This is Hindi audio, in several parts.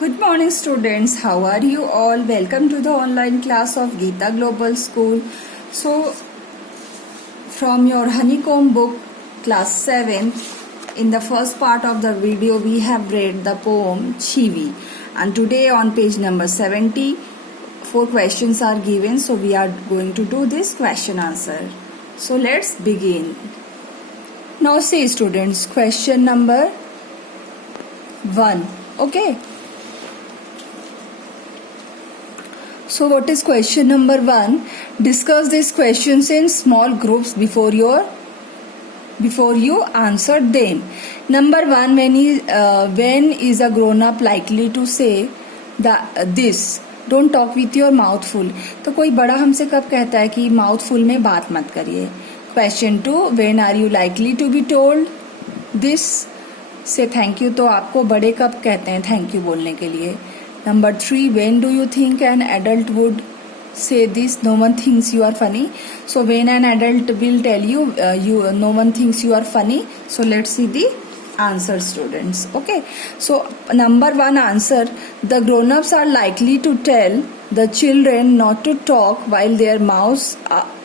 Good morning, students. How are you all? Welcome to the online class of Geeta Global School. So, from your Honeycomb book, class 7, in the first part of the video, we have read the poem Chivi. And today, on page number 70, 4 questions are given. So, we are going to do this question answer. So, let's begin. Now, see, students, question number 1. Okay. So what is question number 1? Discuss these questions in small groups before you answer them. Number 1, when is a grown up likely to say this? Don't talk with your mouth full. तो कोई बड़ा हमसे कब कहता है कि माउथ फुल में बात मत करिए. Question 2, when are you likely to be told this? से थैंक यू. तो आपको बड़े कब कहते हैं थैंक यू बोलने के लिए. Number 3, when do you think an adult would say this? No one thinks you are funny. So when an adult will tell you, no one thinks you are funny. So let's see the answer, students. Okay. So number 1 answer, the grown-ups are likely to tell the children not to talk while their mouths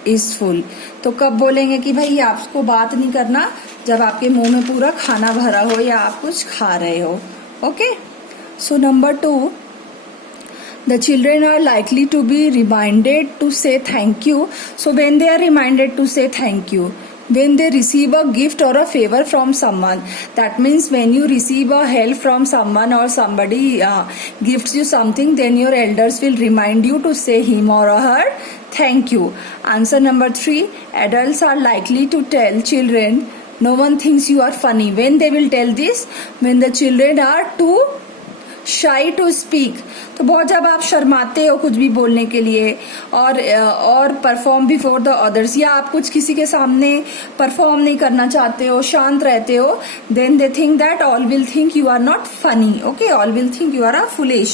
is full. तो कब बोलेंगे कि भाई आपको बात नहीं करना जब आपके मुंह में पूरा खाना भरा हो या आप कुछ खा रहे हो. Okay. So number 2, the children are likely to be reminded to say thank you. So when they are reminded to say thank you, when they receive a gift or a favor from someone, that means when you receive a help from someone or somebody gifts you something, then your elders will remind you to say him or her thank you. Answer number 3, adults are likely to tell children no one thinks you are funny. When they will tell this? When the children are too shy to speak. तो बहुत जब आप शर्माते हो कुछ भी बोलने के लिए और परफॉर्म बिफोर द अदर्स, या आप कुछ किसी के सामने परफॉर्म नहीं करना चाहते हो, शांत रहते हो, then they think that all will think you are not funny. Okay, all will think you are a foolish.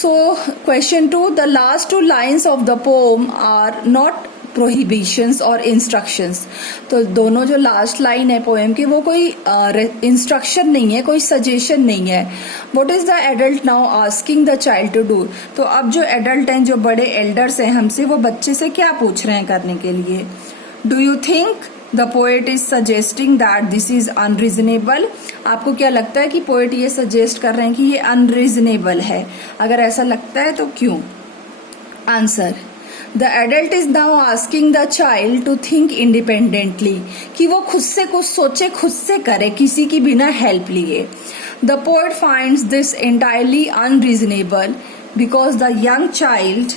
So question 2, the last 2 lines of the poem are not prohibitions और इंस्ट्रक्शंस. तो दोनों जो लास्ट लाइन है पोएम की वो कोई इंस्ट्रक्शन नहीं है, कोई सजेशन नहीं है. What is the adult now asking the child to do. तो अब जो एडल्ट हैं, जो बड़े एल्डर्स हैं हमसे, वो बच्चे से क्या पूछ रहे हैं करने के लिए. Do you think the poet is suggesting that this is unreasonable. आपको क्या लगता है कि पोएट ये सजेस्ट कर रहे हैं कि ये अनरीजनेबल है? अगर ऐसा लगता है तो क्यों? Answer, The adult is now asking the child to think independently, कि वो खुद से कुछ सोचे, खुद से करे, किसी की बिना हेल्प लिए. The poet finds this entirely unreasonable because the young child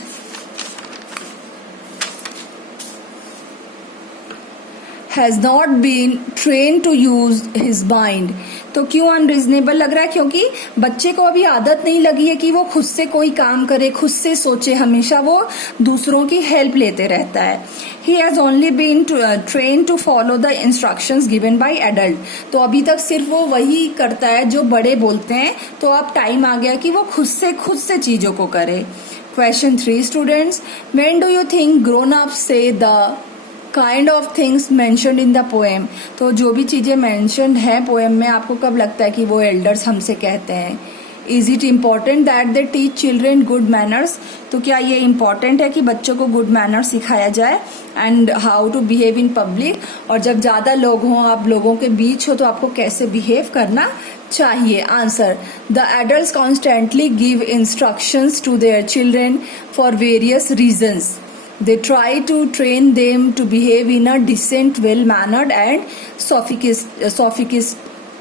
has not been trained to use his mind. तो क्यों अनरीजनेबल लग रहा है? क्योंकि बच्चे को अभी आदत नहीं लगी है कि वो खुद से कोई काम करे, खुद से सोचे, हमेशा वो दूसरों की हेल्प लेते रहता है. He has only been trained to follow the instructions given by adult. तो अभी तक सिर्फ वो वही करता है जो बड़े बोलते हैं. तो अब टाइम आ गया कि वो खुद से चीजों को करे. Question 3, students, when do you think grown-ups say the kind of things mentioned in the poem. तो जो भी चीजें मेंशन्ड है पोएम में, आपको कब लगता है कि वो एल्डर्स हमसे कहते हैं? Is it important that they teach children good manners. तो क्या ये इम्पॉर्टेंट है कि बच्चों को गुड मैनर्स सिखाया जाए and how to behave in public. और जब ज्यादा लोग हों, आप लोगों के बीच हो, तो आपको कैसे बिहेव करना चाहिए. Answer, the adults constantly give instructions to their children for various reasons. They try to train them to behave in a decent, well-mannered and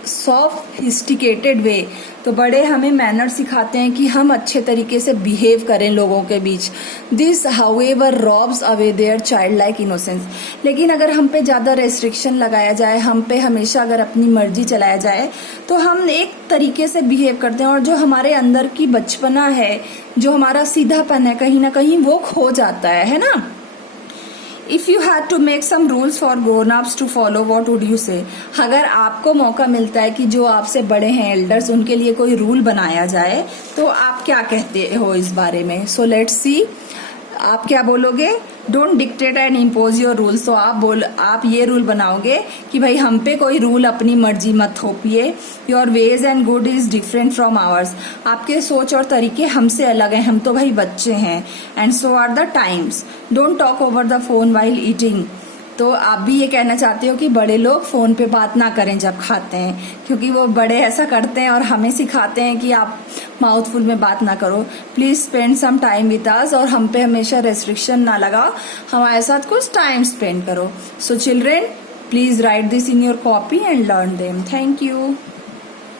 sophisticated way. तो बड़े हमें मैनर सिखाते हैं कि हम अच्छे तरीके से बिहेव करें लोगों के बीच. दिस however robs away their childlike innocence. लेकिन अगर हम पे ज़्यादा रेस्ट्रिक्शन लगाया जाए, हम पे हमेशा अगर अपनी मर्जी चलाया जाए, तो हम एक तरीके से बिहेव करते हैं और जो हमारे अंदर की बचपना है, जो हमारा सीधापन है, कहीं ना कहीं वो खो जाता है ना. If you had to make some rules for grown-ups to follow, what would you say? अगर आपको मौका मिलता है कि जो आपसे बड़े हैं एल्डर्स, उनके लिए कोई रूल बनाया जाए, तो आप क्या कहते हो इस बारे में? So let's see. आप क्या बोलोगे? Don't dictate and impose your rules. तो आप ये रूल बनाओगे कि भाई हम पे कोई रूल अपनी मर्जी मत थोपिए। Your ways and good is different from ours. आपके सोच और तरीके हमसे अलग हैं, हम तो भाई बच्चे हैं। And so are the times. Don't talk over the phone while eating. तो आप भी ये कहना चाहते हो कि बड़े लोग फोन पे बात ना करें जब खाते हैं, क्योंकि वो बड़े ऐसा करते हैं और हमें सिखाते हैं कि आप माउथफुल में बात ना करो। Please spend some time with us. और हम पे हमेशा रेस्ट्रिक्शन ना लगाओ, हमारे साथ कुछ टाइम स्पेंड करो। सो children, please right this in your copy and learn them. Thank you.